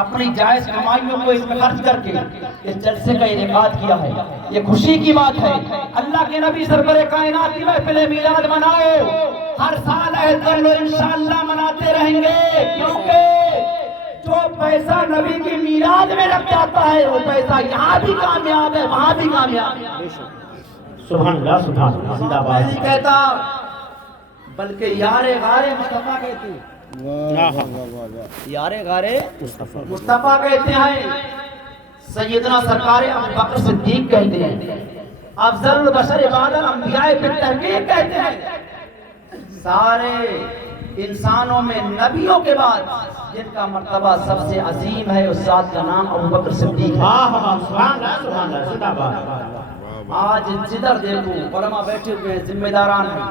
اپنی جائز کمائیوں کو اس میں خرچ کر کے اس جلسے کا انعقاد کیا ہے. یہ خوشی کی بات ہے. اللہ کے نبی سرور کائنات کی محفل میلاد مناؤ. ہر سال عہد کر لو انشاءاللہ مناتے رہیں گے، کیونکہ جو پیسہ نبی کی میلاد میں لگ جاتا ہے وہ پیسہ یہاں بھی کامیاب ہے، وہاں بھی کامیاب ہے. سبحان اللہ سبحان اللہ زندہ میں باد. نہیں کہتا بلکہ یار غارے مصطفیٰ کہتے ہیں. یار غارے مصطفیٰ کہتے ہیں. سیدنا سرکار ابو بکر صدیق کہتے ہیں. افضل البشر بعد الانبیاء بالتحقیق کہتے ہیں. سارے انسانوں میں نبیوں کے بعد جن کا مرتبہ سب سے عظیم ہے اس ذات کا نام ابو بکر صدیق ہے. سبحان اللہ زندہ باد. آج جدھر دیکھو علماء بیٹھے ہوئے ہیں، ذمہ داران ہیں.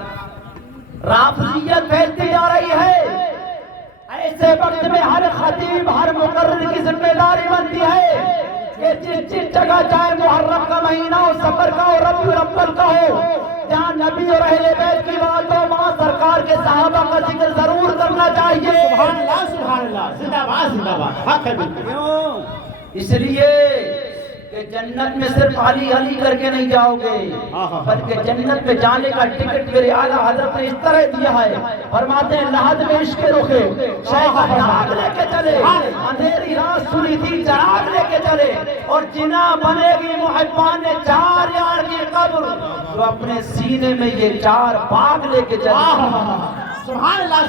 رافضیت پھیلتی جا رہی ہے. ایسے وقت میں ہر خطیب ہر مقرر کی ذمہ داری بنتی ہے کہ جس جگہ چاہے محرم کا مہینہ ہو، سفر کا ہو، ربیع الاول کا ہو، جہاں نبی اور اہل بیت کی بات ہو وہاں سرکار کے صحابہ کا ذکر ضرور کرنا چاہیے. سبحان اللہ زندہ باد. حق ہے بالکل. کیوں؟ اس لیے کہ جنت میں صرف علی علی کر کے نہیں جاؤ گے، بلکہ جنت میں جانے کا ٹکٹ میرے اعلیٰ حضرت نے اس طرح دیا ہے. فرماتے ہیں لحد میں عشق رخے شیخ چراغ لے کے چلے، اندھیری رات سنی تھی چراغ لے کے چلے، اور جنا بنے گی محبان نے 4 یار کی قبر جو اپنے سینے میں یہ 4 باغ لے کے چلے. سبحان اللہ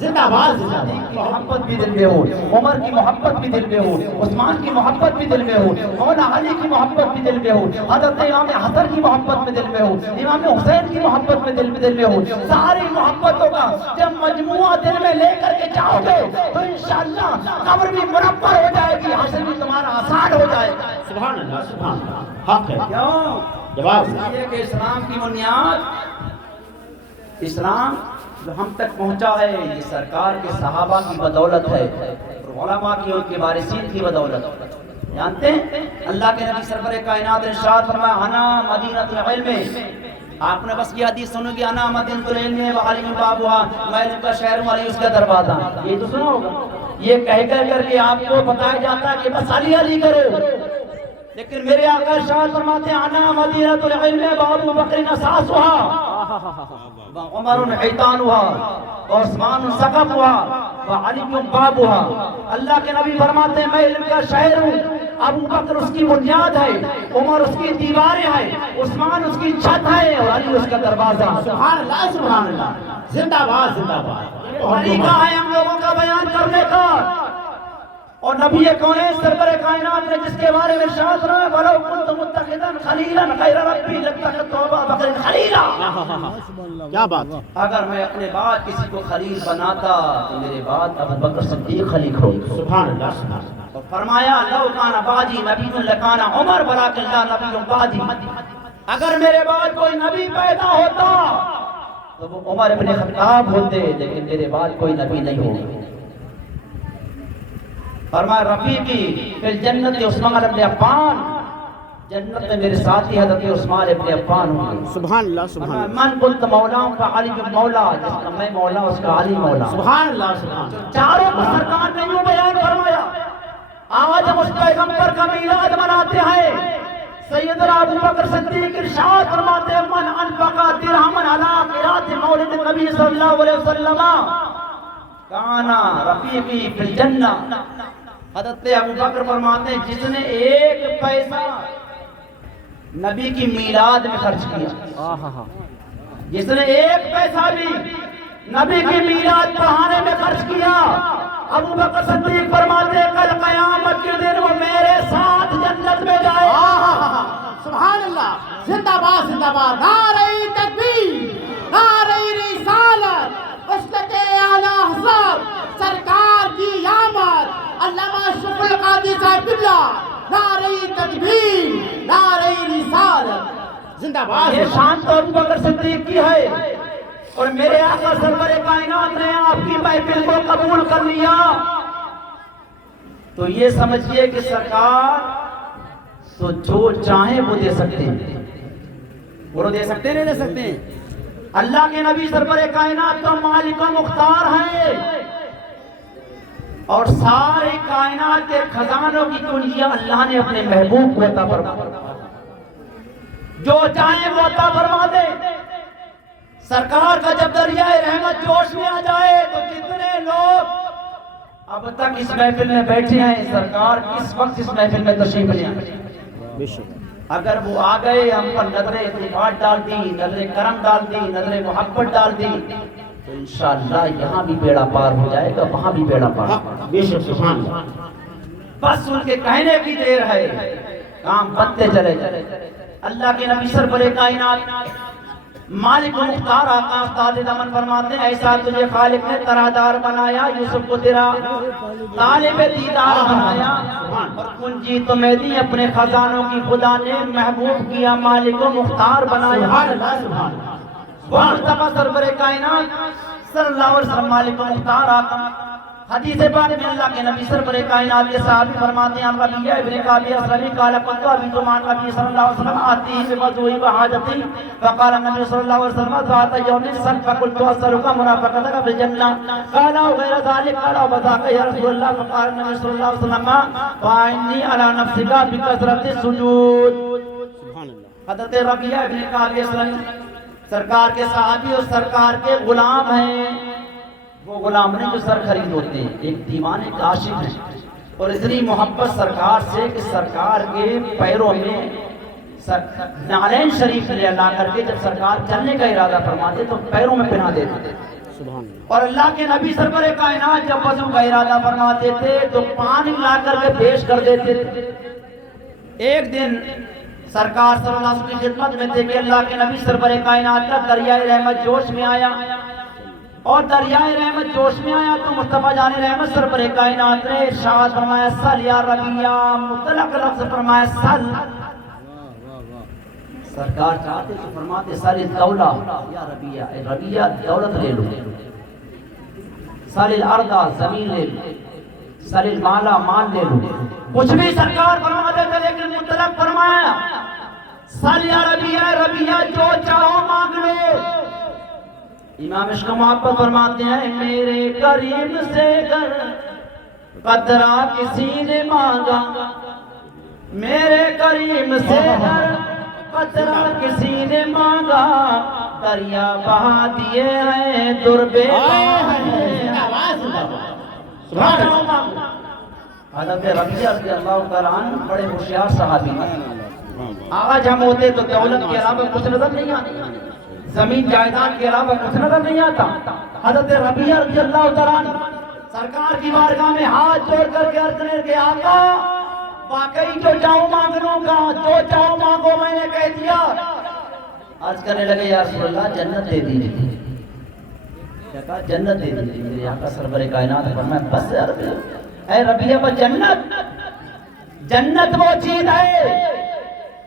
زندہ باد. محبت بھی دل میں ہو، عمر کی محبت بھی دل میں ہو، عثمان کی محبت بھی دل میں ہو، مولا علی کی محبت بھی دل میں ہو، حضرت امام حسن کی محبت میں دل میں ہو، امام حسین کی محبت میں دل میں ہو. ساری محبتوں کا جب مجموعہ دل میں لے کر کے جاؤ گے تو انشاءاللہ قبر بھی مربع ہو جائے گی، حشر بھی تمہارا آسان ہو جائے گا. سبحان اللہ حق ہے. کیوں؟ جواب یہ کہ اسلام کی بنیاد، اسلام جو ہم تک پہنچا ہے یہ سرکار کے صحابہ کی بدولت ہے، علماء کی ان کے وارثین کی بدولت. جانتے ہیں اللہ کے نبی سرور کائنات نے ارشاد فرمایا انا مدینۃ العلم. آپ نے بس یہ حدیث سنو گی انا مدینۃ العلم وعلی بابھا، میں علم کا شہر ہوں علی اس کا دروازہ. یہ تو سنا ہوگا. یہ کہہ کر کے آپ کو بتایا جاتا ہے کہ بس علی علی کرو، لیکن میرے آقا ارشاد فرماتے ہیں انا مدینۃ العلم وابو بکر اساسها وعمر حیطانها وعثمان سقفها وعلی بابها. اللہ کے نبی فرماتے ہیں میں علم کا شہر ہوں، ابو بکر اس کی بنیاد ہے، عمر اس کی دیواریں ہیں، عثمان اس کی چھت ہے اور علی اس کا دروازہ. سبحان اللہ زندہ باد. طریقہ ہے ہم لوگوں کا بیان کرنے کا. اور نبی کون ہے سرور کائنات نے جس کے بارے میں ارشاد فرمایا ہے وَلَوْ كُنْتُ مُتَّخِذًا خَلِيلًا غَيْرَ رَبِّي لَاتَّخَذْتُ أَبَا بَكْرٍ خَلِيلًا. کیا بات. اگر میں اپنے بعد کسی کو خلیل بناتا تو میرے بعد ابو بکر صدیق خلیل ہو. سبحان اللہ. اور فرمایا لَوْ كَانَ بَعْدِي نَبِيٌّ لَكَانَ عُمَرُ وَلَٰكِن لَا نَبِيٌّ بَعْدِي. اگر میرے بعد کوئی نبی پیدا ہوتا تو وہ عمر ابن خطاب ہوتے، لیکن میرے بعد کوئی نبی نہیں ہوگا. فرمایا رفیقی فی الجنت عثمان ابن عفان، جنت میں میرے ساتھی حضرت عثمان ابن عفان ہوں گے. سبحان اللہ. من قلت مولا فعلی مولا، جس کا میں مولا اس کا علی مولا. سبحان اللہ. چاروں کو سرکار نے یوں بیان فرمایا. آج ہم اس پیغمبر کا میلاد مناتے ہیں. سیدنا ابو بکر صدیق ارشاد فرماتے ہیں من انفق درہما علی قراءۃ مولد النبی صلی اللہ علیہ وسلم کانا رفیقی فی الجنہ. حضرت ابو بکر فرماتے ہیں جس نے 1 پیسہ نبی کی میلاد میں خرچ کیا، جس نے 1 پیسہ بھی نبی کی میلاد پڑھانے میں خرچ کیا، ابو بکر صدیق فرماتے ہیں کل قیامت کے دن وہ میرے ساتھ جنت میں جائے. سبحان اللہ زندہ باد. نعرہ تکبیر، نعرہ رسالت، مسلک اعلیٰ حضرت سرکار کی آمد. علامہ شفیع القادری صاحب قبلہ نعرہ تکبیر، نعرہ رسالت زندہ باد. یہ شان تو ابو بکر صدیق کی ہے، اور میرے آقا سرور کائنات نے آپ کی محفل کو قبول کر لیا تو یہ سمجھئے کہ سرکار تو جو چاہیں وہ دے سکتے ہیں. وہ دے سکتے نہیں دے سکتے ہیں. اللہ کے نبی سرور کائنات تو مالک و مختار ہیں. اور سارے کائنات کے خزانوں کی کنجیاں اللہ نے اپنے محبوب کو عطا فرما دی، جو چاہے وہ عطا فرما دے۔ سرکار کا جب دریائے رحمت جوش میں آ جائے تو کتنے لوگ اب تک اس محفل میں بیٹھے ہیں، سرکار کس وقت اس محفل میں تشریف لے آئے؟ اگر وہ آ گئے، ہم پر نظر اعتماد ڈال دی، نظر کرم ڈال دی، نظر محبت ڈال دی، تو انشاءاللہ یہاں بھی بیڑا پار ہو جائے گا، وہاں بھی بیڑا پار ہو جائے گا۔ بس ان کے کہنے کی دیر ہے، کام بنتے چلے جائے۔ اللہ کے نبی سرور کائنات مالک و مختار آقا افتاد دمن فرماتے ہیں، ایسا تجھے خالق نے طرح بنایا، یوسف کو تیرا طالب دیدار بنایا، اور کنجی تمہیں دی اپنے خزانوں کی خدا نے محبوب کیا، مالک و مختار بنایا۔ وہ مصطفیٰ سرور کائنات صلی اللہ علیہ وسلم مالک و مختار آقا۔ حدیث پاک میں اللہ کے نبی سرور کائنات کے صحابی فرماتے ہیں، ربیہ ابن کعب اسلمی قال كنت ابيت مع النبي صلى الله عليه وسلم آتيه بوضوئي وحاجتي، فقال النبي صلى الله عليه وسلم ذات يوم صل فقلت اسالك مرافقتك في الجنه، قال غير ذلك، قال وذاك يا رسول الله، فقال النبي صلى الله عليه وسلم فاعني على نفسك بكثرة السجود۔ حضرت ربیہ ابن کعب اسلمی سرکار کے صحابی اور سرکار کے غلام ہیں، وہ غلام نہیں جو سر خرید ہوتے ہیں، ایک دیوانے کا عاشق ہے، اور اتنی محبت سرکار سے کہ سرکار کے پیروں میں نعلین شریف لے لا کر کے جب سرکار چلنے کا ارادہ فرماتے تو پیروں میں پہنا دیتے تھے، اور اللہ کے نبی سرور کائنات جب وضو کا ارادہ فرماتے تھے تو پانی لا کر کے پیش کر دیتے تھے۔ ایک دن سرکار صلی اللہ علیہ وسلم کی خدمت میں تھے کہ اللہ کے نبی سرور کائنات کا دریائے رحمت جوش میں آیا، اور دریائے رحمت جوش میں آیا تو مصطفیٰ جان رحمت سرور کائنات نے ارشاد فرمایا، سل یا ربیہ، مطلق لفظ فرمایا سل۔ سرکار چاہتے تو فرماتے سل الدولہ یا ربیہ، اے ربیہ دولت لے لو، سل الارض زمین لے لو، سل المالا مال لے لو، کچھ بھی سرکار فرما دیتے، لیکن مطلق فرمایا سل یا ربیہ، ربیہ جو چاہو مانگ لو۔ امام عشق و محبت فرماتے ہیں، میرے کریم سے گر قطرہ کسی نے مانگا، میرے کریم سے گر قطرہ کسی نے مانگا، دریا بہا دیے ہیں دربے حضرت ربیہ رضی اللہ تعالیٰ عنہ بڑے ہوشیار صحابی ہیں۔ آج ہم ہوتے تو دولت کے علاوہ کچھ نظر نہیں آتا، زمین جائیداد کے علاوہ کچھ نظر نہیں آتا۔ حضرت ربیہ رضی اللہ تعالیٰ عنہ سرکار کی بارگاہ میں ہاتھ جوڑ کر کے عرض کرنے کے، آقا واقعی جو چاہوں مانگ لوں گا، جو چاہوں مانگو، میں نے کہہ دیا۔ عرض کرنے لگے، یا رسول اللہ جنت دے دیجیے، کیا کہا؟ جنت دے دیجیے۔ میرے آقا سرور کائنات فرمایا، بس اے ربیہ وہ جنت، جنت وہ چیز ہے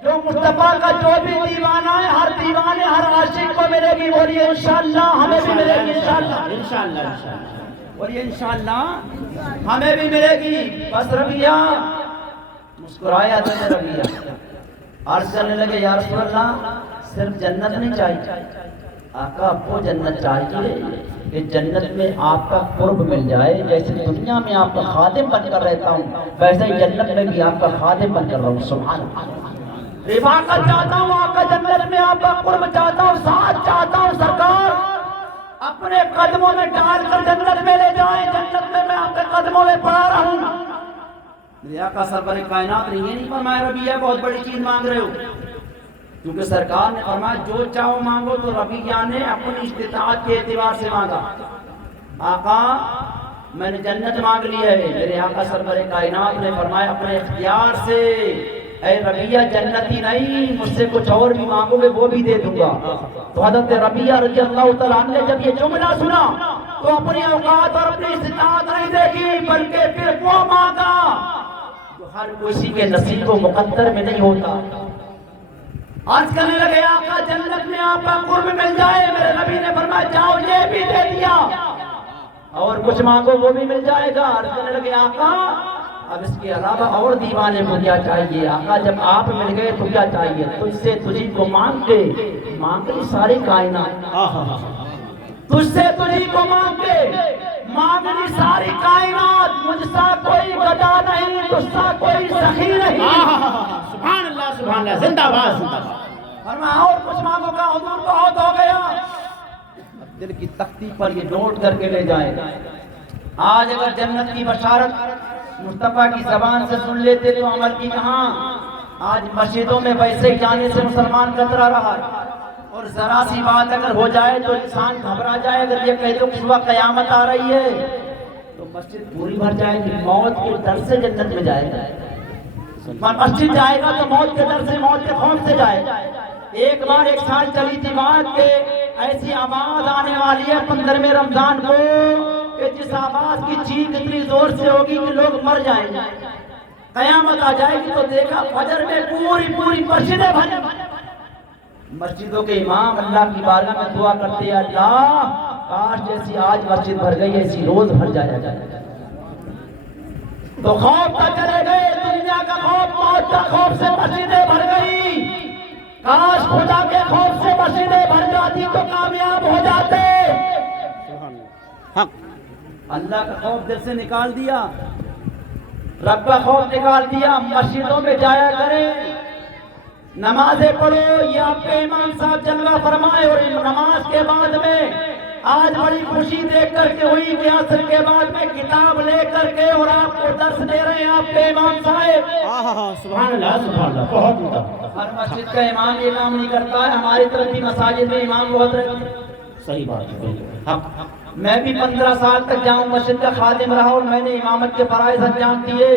جو مصطفیٰ کا جو بھی دیوانہ ہے، ہر دیوانے ہر عاشق کو ملے گی، بولیے انشاءاللہ ہمیں بھی ملے گی، انشاءاللہ بولیے انشاءاللہ ہمیں بھی ملے گی۔ بس ربیہ مسکرایا تھا ربیہ، عرض کرنے لگے، یا رسول اللہ صرف جنت نہیں چاہیے، آقا وہ جنت چاہیے کہ جنت میں آپ کا قرب مل جائے، جیسے دنیا میں آپ کا خادم بن کر رہتا ہوں ویسے ہی جنت میں بھی آپ کا خادم بن کر رہا ہوں۔ سبحان اللہ، رفاقت چاہتا ہوں آپ کا، جنت میں آپ کا قرب چاہتا ہوں، ساتھ چاہتا ہوں، سرکار اپنے قدموں میں ڈال کر جنت میں لے جائیں، جنت میں آپ کے قدموں میں پڑا رہوں۔ میرے آقا سرور کائنات نے یہ نہیں فرمایا ربیہ بہت بڑی چیز مانگ رہے ہو، کیونکہ سرکار نے فرمایا جو چاہو مانگو، تو ربیہ نے اپنی استطاعت کے اعتبار سے مانگا، آقا میں نے جنت مانگ لی ہے۔ میرے آقا سرور کائنات نے فرمایا اپنے اختیار سے، اے ربیہ جنتی نہیں، مجھ سے کچھ اور بھی مانگو گے وہ بھی دے دوں گا۔ تو حضرت ربیہ رضی اللہ تعالیٰ عنہ نے جب یہ جملہ سنا تو اپنی اوقات اور اپنی استطاعت نہیں دیکھی، بلکہ پھر وہ مانگا جو ہر کسی کے نصیب و مقدر میں نہیں ہوتا۔ عرض کرنے لگے، آقا جنت میں آپ کا قرب مل جائے، میرے نبی نے فرمایا جاؤ یہ بھی دے دیا، اور کچھ مانگو وہ بھی مل جائے گا۔ عرض کرنے لگے، آقا اب اس کے علاوہ اور دیوانے کو کیا چاہیے؟ آقا جب آپ مل گئے تو کیا چاہیے؟ تجھ سے تجھی کو مانگ کے، مانگ لی ساری کائنات، تجھ سے تجھی کو مانگ کے معاملی ساری کائنات، مجھ سا کوئی گدا نہیں، تجھ سا کوئی سخی نہیں۔ سبحان اللہ، زندہ باد زندہ باد۔ فرمایا اور کچھ مانگو کا حضور بہت ہو گیا۔ اب دل کی تختی پر یہ نوٹ کر کے لے جائے گا، آج اگر جنت کی بشارت مصطفیٰ کی زبان سے سن لیتے تو عمل کی کہاں؟ آج مسجدوں میں ویسے ہی جانے سے مسلمان کترا رہا ہے، اور ذرا سی بات اگر ہو جائے تو انسان گھبرا جائے۔ اگر یہ کہہ دو کہ صبح قیامت آ رہی ہے تو مسجد پوری بھر جائے گی، موت کے ڈر سے جنت میں جائے گا۔ مسجد جائے گا تو موت کے ڈر سے، موت کے خوف سے جائے گا۔ ایک بار ایک سال چلی تھی بات کہ ایسی آواز آنے والی ہے 15ویں رمضان کو کہ جس آواز کی چیخ اتنی زور سے ہوگی کہ لوگ مر جائیں گے، قیامت آ جائے گی۔ تو دیکھا فجر میں پوری مسجدیں بھر، مسجدوں کے امام اللہ کی بارگاہ میں دعا کرتے ہیں، اللہ کاش جیسی آج مسجد بھر گئی ایسی روز بھر جائے۔ تو خوف کا چلے گئے، دنیا کا خوف، موت کا خوف سے مسجدیں بھر گئی۔ کاش خدا کے خوف سے مسجدیں بھر جاتی تو کامیاب ہو جاتے۔ اللہ کا خوف دل سے نکال دیا، رب کا خوف نکال دیا۔ مسجدوں میں جایا کریں، نمازیں پڑھو، یہ آپ کے امام صاحب جلوہ فرمائے۔ اور نماز کے بعد میں آج بڑی خوشی دیکھ کر کے ہوئی کہ عصر کے بعد میں کتاب لے کر کے اور آپ کو درس دے رہے ہیں آپ کے امام صاحب۔ سبحان اللہ، بہت ہوتا۔ ہر مسجد کا امام یہ کام نہیں کرتا ہے، ہماری طرف بھی مساجد میں امام بہت رہتے ہیں۔ صحیح بات ہے۔ میں بھی 15 سال تک جامع مسجد کا خادم رہا اور میں نے امامت کے فرائض انجام دیے،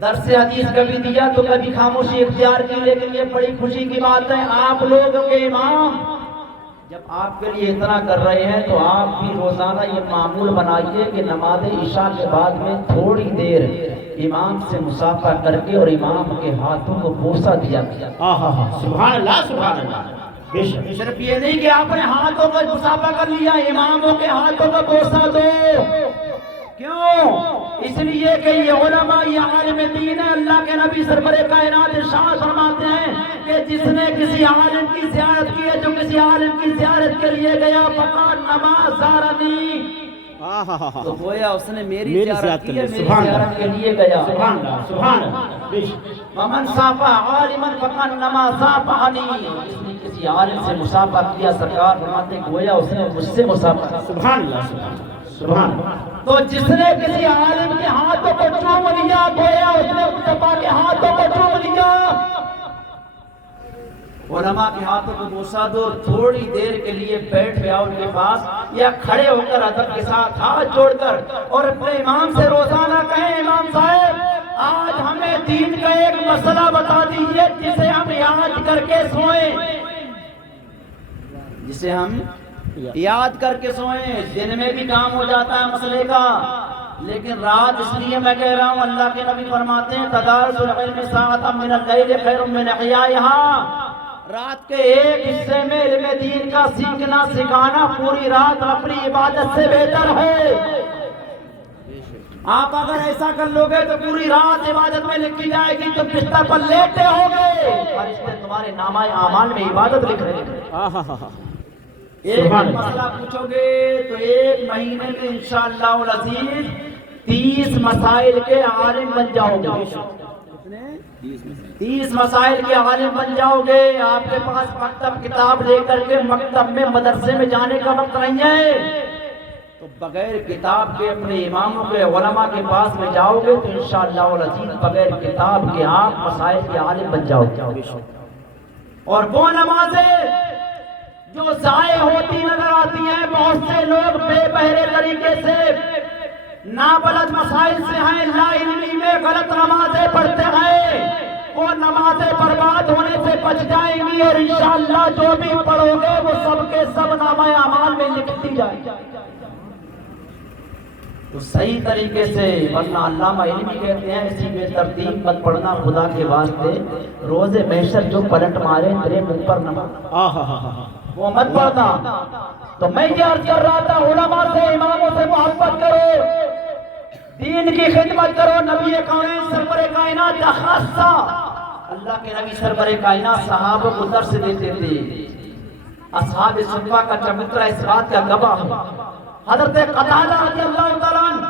درس حدیث کبھی دیا تو کبھی خاموشی اختیار کی۔ لیکن یہ بڑی خوشی کی بات ہے، آپ لوگوں کے امام جب آپ کے لیے اتنا کر رہے ہیں تو آپ بھی روزانہ یہ معمول بنائیے کہ نماز عشاء کے بعد میں تھوڑی دیر امام سے مصافحہ کر کے اور امام کے ہاتھوں کو بوسہ دیا۔ سبحان اللہ، سبحان اللہ۔ بے شک، صرف یہ نہیں کہ آپ نے ہاتھوں کو مصافحہ کر لیا، اماموں کے ہاتھوں کو بوسہ دو۔ کیوں؟ اس لیے کہ یہ علماء، یہ عالم دین ہے۔ اللہ کے نبی سرور کائنات ارشاد فرماتے ہیں کہ جس نے کسی عالم کی زیارت کی ہے، جو کسی عالم کی زیارت کے لیے گیا فقط نماز زارنی، تو گویا اس نے میری زیارت کی ہے، میری زیارت کے لیے گیا۔ سبحان اللہ، سبحان اللہ۔ ومن صافح عالما فقط نما صافحنی، جس نے کسی عالم سے مصافحہ کیا، سرکار فرماتے ہیں گویا اس نے مجھ سے مصافحہ۔ سبحان اللہ، سبحان اللہ۔ تو جس نے کسی عالم کے ہاتھوں کو چوم لیا گویا اس نے مصطفیٰ کے ہاتھوں کو چوم لیا۔ علماء کے ہاتھوں کو بوسہ دو، تھوڑی دیر کے لیے بیٹھ جاؤ ان کے پاس، یا کھڑے ہو کر ادب کے ساتھ ہاتھ جوڑ کر اور اپنے امام سے روزانہ کہیں، امام صاحب آج ہمیں دین کا ایک مسئلہ بتا دیجئے جسے ہم یاد کر کے سوئیں، جسے ہم یاد کر کے سوئیں۔ دن میں بھی کام ہو جاتا ہے مسئلے کا، لیکن رات اس لیے میں کہہ رہا ہوں، اللہ کے نبی فرماتے ہیں تدارس العلم ساعۃ من اللیل خیر من احیائها، رات کے ایک حصے میں علم دین کا سیکھنا سکھانا پوری رات اپنی عبادت سے بہتر ہے۔ آپ اگر ایسا کر لو گے تو پوری رات عبادت میں لکھی جائے گی، تو بستر پر لیٹے ہوگے فرشتے تمہارے نامہ اعمال میں عبادت لکھ رہے ہیں۔ ایک مسئلہ پوچھو گے تو ایک مہینے میں انشاءاللہ العزیز 30 مسائل کے عالم بن جاؤ گے۔ 30 مسائل کے عالم بن جاؤ گے۔ آپ کے پاس مکتب کتاب لے کر کے مکتب میں مدرسے میں جانے کا وقت نہیں ہے، تو بغیر کتاب کے اپنے اماموں کے علماء کے پاس میں جاؤ گے تو انشاءاللہ العزیز بغیر کتاب کے آپ مسائل کے عالم بن جاؤ گے۔ اور وہ نمازیں جو ضائع ہوتی نظر آتی ہیں، بہت سے لوگ بے بہرے طریقے سے نابلد مسائل سے ہیں، لا علمی میں غلط نمازیں پڑھتے ہیں، وہ نمازیں برباد ہونے سے بچ جائیں گی، اور انشاءاللہ جو بھی پڑھو گے وہ سب کے سب نامہ اعمال میں لکھتی جائیں گی۔ تو صحیح طریقے سے، ورنہ علامہ علمی کہتے ہیں اسی بے ترتیب مت پڑھنا خدا کے واسطے، روز محشر جو پلٹ مارے تیرے منہ پر نماز وہ مت پڑھنا۔ تو میں یہ عرض کر رہا تھا، علماء سے، اماموں سے محبت کرو، دین کی خدمت کرو۔ نبی کائنات سرور کائنات خاصہ، اللہ کے نبی سرور کائنات صحابہ کو درس دیتے تھے۔ اصحاب صفہ کا چبوترا اس بات کا گواہ ہے حضرت قتادہ رضی اللہ تعالیٰ عنہ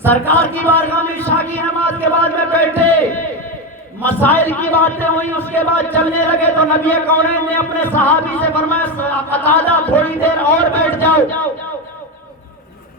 سرکار کی بارگاہ میں عشاء کی نماز کے بعد میں بیٹھے، مسائل کی باتیں ہوئی، اس کے بعد چلنے لگے تو نبی کونین نے اپنے صحابی سے فرمایا قتادہ تھوڑی دیر اور بیٹھ جاؤ،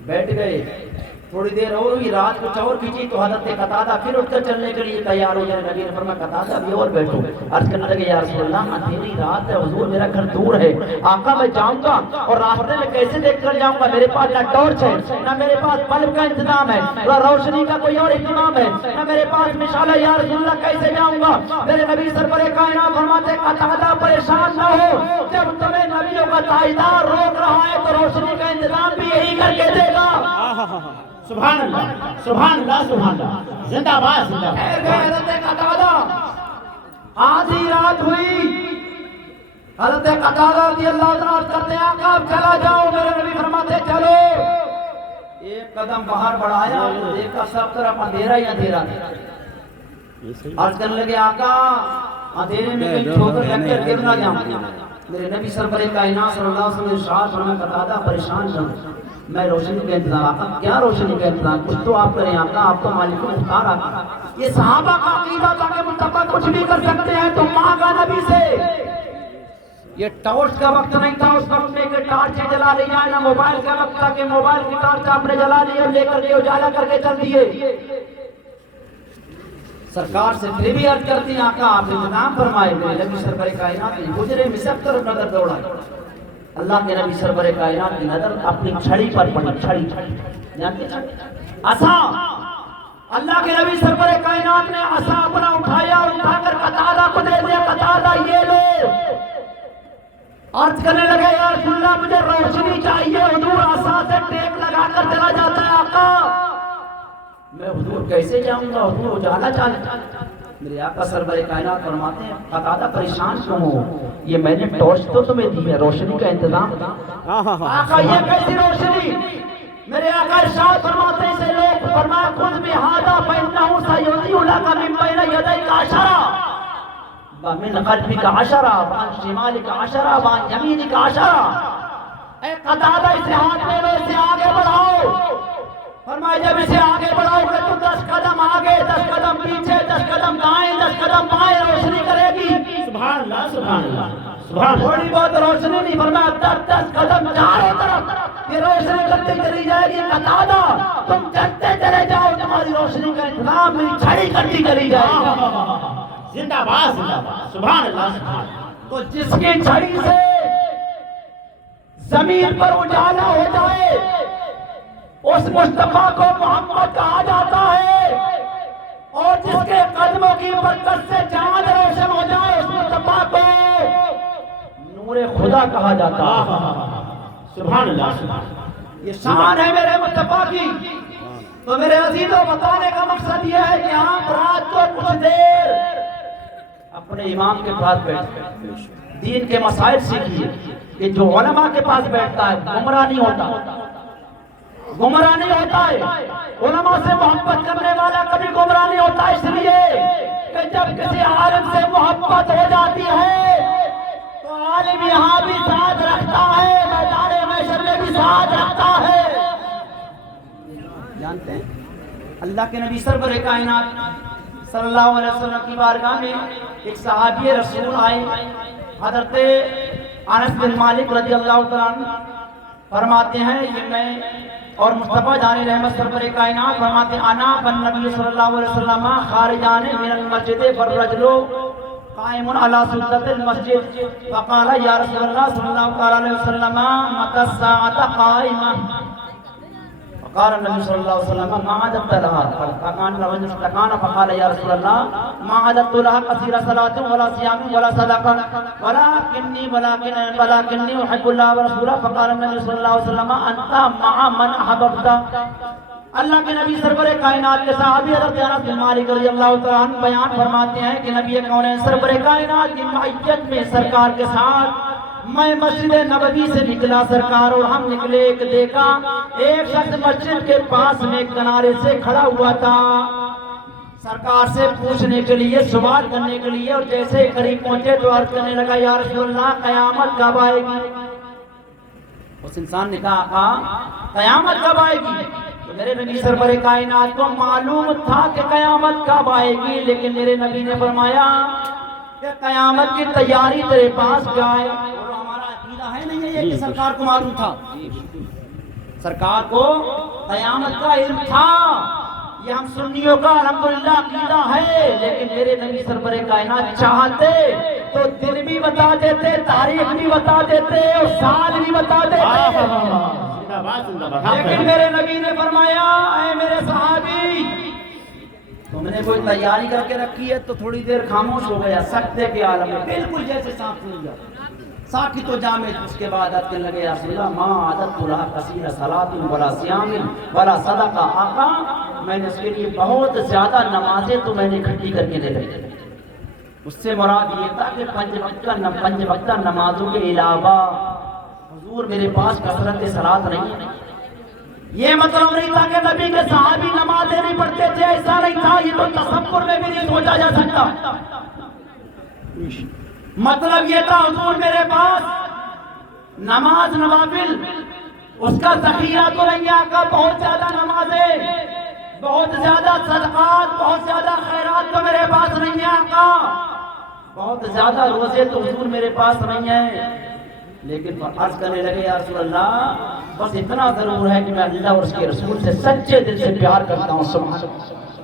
بیٹھ گئے۔ تھوڑی دیر اور ہوئی، رات کچھ اور کھینچی تو حضرت قتادہ پھر اٹھ کر چلنے کے لیے تیار ہو گئے۔ نبی نے فرمایا قتادہ ابھی اور بیٹھو۔ عرض کرنے لگے یا رسول اللہ اندھیری رات ہے حضور، میرا گھر دور ہے، آقا میں جاؤں گا اور راستے میں کیسے دیکھ کر جاؤں گا؟ میرے پاس نہ ٹارچ ہے، نہ میرے پاس بلب کا انتظام ہے، نہ روشنی کا کوئی اور انتظام ہے، نہ میرے پاس مشعل ہے، یا رسول اللہ کیسے جاؤں گا؟ میرے نبی سرور کائنات فرماتے قتادہ پریشان نہ ہو، جب تمہیں نبیوں کا تاجدار روک رہا ہے تو روشنی کا انتظام بھی یہی کر کے دے گا۔ سبحان اللہ سبحان اللہ سبحان اللہ، زندہ باد زندہ باد۔ حضرت قتادہ آدھی رات ہوئی، حضرت قتادہ رضی اللہ عنہ کرتے ہیں آقا اب چلا جاؤ، میرے نبی فرماتے چلو۔ ایک قدم باہر بڑھایا تو دیکھا سب طرف اندھیرا ہی اندھیرا تھا۔ عرض کرنے لگے آقا اندھیرے میں کہیں ٹھوکر لگ کر گر نہ جاؤں۔ میرے نبی سرور کائنات صلی اللہ علیہ وسلم ارشاد فرمایا قتادہ پریشان نہ ہو، میں روشنی کا انتظام، آقا کیا روشنی کا انتظام؟ کچھ تو آپ کریں آقا، آپ تو مالک مختار آقا۔ یہ صحابہ کا عقیدہ تھا کہ مصطفیٰ کچھ بھی کر سکتے ہیں تو مانگا نبی سے۔ یہ ٹارچ کا وقت نہیں تھا اس وقت میں کہ ٹارچیں جلا لی جائیں، نہ موبائل کا وقت تھا کہ موبائل کی ٹارچ آپ نے جلا لی اور لے کر کے اجالا کر کے چل دیے۔ سرکار سے پھر بھی عرض کرتی ہیں آقا آپ انتظام فرمائے۔ میرے نبی سرور کائنات گزرے میں سب طرف نظر دوڑائی، اللہ کے نبی سرور کائنات کی نظر اپنی چھڑی پر پڑی، چھڑی جانتے ہیں عصا، اللہ کے نبی سرور کائنات نے عصا اپنا اٹھایا اور اٹھا کر قتادہ کو دے دیا، قتادہ یہ لو۔ عرض کرنے لگے یا رسول اللہ مجھے روشنی چاہیے، حضور عصا سے ٹیک لگا کر چلا جاتا ہے آقا، میں حضور کیسے جاؤں گا؟ حضور اجالا چاہتا۔ میرے آقا سرور کائنات فرماتے ہیں قتادہ پریشان کیوں ہو؟ یہ میں نے ٹارچ تو تمہیں دی ہے، روشنی کا انتظام۔ آقا یہ کیسی روشنی؟ میرے آقا ارشاد فرماتے ہیں سے لوگ فرمایا خذ بہذا فإنه سيضيء لك من بين يديك عشرة ومن خلفك عشرة وعن شمالك عشرة وعن يمينك عشرة۔ اے قتادہ اسے ہاتھ میں لو، اسے آگے بڑھاؤ۔ فرمایا جب اسے آگے بڑھاؤ گے تو 10 قدم آگے، 10 قدم پیچھے، 10 قدم دائیں، 10 قدم بائیں روشنی کرے گی۔ سبحان اللہ سبحان اللہ سبحان اللہ۔ تھوڑی بہت روشنی نہیں، فرمایا 10 قدم چاروں طرف یہ روشنی کرتے چلی جائے گی۔ قتادہ تم چلتے چلے جاؤ، تمہاری روشنی کا انتظام میری چھڑی کرتی چلی جائے گی۔ زندہ باد زندہ باد، سبحان اللہ سبحان اللہ۔ تو جس کی چھڑی سے زمین پر اجالا ہو جائے اس مصطفیٰ کو محمد کہا جاتا ہے، اور جس کے قدموں کی برکت سے چاند روشن ہو جائے اس مصطفیٰ کو نور خدا کہا جاتا ہے۔ سبحان اللہ سبحان اللہ۔ یہ شان ہے میرے مصطفیٰ کی۔ تو میرے عزیزوں بتانے کا مقصد یہ ہے کہ آپ رات کو کچھ دیر اپنے امام کے پاس بیٹھیں، دین کے مسائل سیکھیے کہ جو علماء کے پاس بیٹھتا ہے گمراہ نہیں ہوتا، گمراہ نہیں ہوتا ہے۔ علماء سے محبت کرنے والا کبھی گمراہ نہیں ہوتا، اس لیے کہ جب کسی عالم سے محبت ہو جاتی ہے تو عالم یہاں بھی ساتھ رکھتا ہے، میدان محشر میں بھی ساتھ رکھتا ہے۔ جانتے ہیں اللہ کے نبی سرور کائنات صلی اللہ علیہ وسلم کی بارگاہ میں ایک صحابی رسول آئے، حضرت انس بن مالک رضی اللہ تعالیٰ عنہ فرماتے ہیں یہ میں اور مصطفیٰ جان رحمت سرور کائنات فرماتے ہیں انا بن نبی صلی اللہ علیہ وسلم خارجان من المسجد فالرجل قائم علی سلطة المسجد فقال یا رسول اللہ صلی اللہ علیہ وسلم متى الساعة قائمة فقال النبي صلى الله عليه وسلم ما عددت لها فكان الرجل استكان فقال يا رسول الله ما عددت لها كثير صلاة ولا صيام ولا صدقة ولكني أحب الله ورسوله فقال النبي صلى الله عليه وسلم أنت مع من أحببت۔ اللہ کے نبی سرور کائنات کے صحابی حضرت انس بن مالک رضی اللہ تعالیٰ عنہ بیان فرماتے ہیں کہ نبی کونین سرور کائنات کی معیت میں سرکار کے ساتھ میں مسجد نبوی سے نکلا سرکار، اور ہم نکلے ایک دیکھا ایک شخص مسجد کے پاس میں کنارے سے کھڑا ہوا تھا سرکار سے پوچھنے کے لیے، سوال کرنے کے لیے، اور جیسے قریب پہنچے تو عرض کرنے لگا یا رسول اللہ قیامت کب آئے گی؟ اس انسان نے کہا آقا قیامت کب آئے گی؟ تو میرے نبی سرور کائنات کو معلوم تھا کہ قیامت کب آئے گی، لیکن میرے نبی نے فرمایا کہ قیامت کی تیاری تیرے پاس کیا ہے؟ اور ہمارا عقیدہ ہے نہیں ہے یہ کہ سرکار کو معلوم تھا، سرکار کو قیامت کا علم تھا، یہ ہم سنیوں کا الحمدللہ عقیدہ ہے، لیکن میرے نبی سرور کائنات چاہتے تو دن بھی بتا دیتے، تاریخ بھی بتا دیتے اور سال بھی بتا دیتے، لیکن میرے نبی نے فرمایا اے میرے صحابی تم نے کوئی تیاری کر کے رکھی ہے؟ تو تھوڑی دیر خاموش ہو گیا، سکتے کے عالم میں بالکل جیسے سانپ سن گیا، ساکی تو جامد. اس کے بعد عدد کرنے لگے یا رسول اللہ ما عدد تلا کثیر صلاۃ ولا صیام ولا صدقہ، آقا میں نے اس کے لیے بہت زیادہ نمازیں تو میں نے اکٹھی کر کے دے رکھی. اس سے مراد یہ تھا کہ پنج وقتہ نمازوں کے علاوہ حضور میرے پاس کثرت صلاۃ نہیں ہے. یہ مطلب نہیں تھا کہ نبی کے صحابی نمازیں نہیں پڑھتے تھے، ایسا نہیں تھا، یہ تو تصور میں بھی نہیں سوچا جا سکتا. مطلب یہ تھا حضور میرے پاس نماز نوافل اس کا ذخیرہ تو نہیں ہے آقا، بہت زیادہ نمازیں، بہت زیادہ صدقات، بہت زیادہ خیرات تو میرے پاس نہیں ہے آقا، بہت زیادہ روزے تو حضور میرے پاس نہیں ہیں. لیکن عرض کرنے لگے یا رسول اللہ بس اتنا ضرور ہے کہ میں اللہ اور اس کے رسول سے سچے دل سے پیار کرتا ہوں. سبحان اللہ.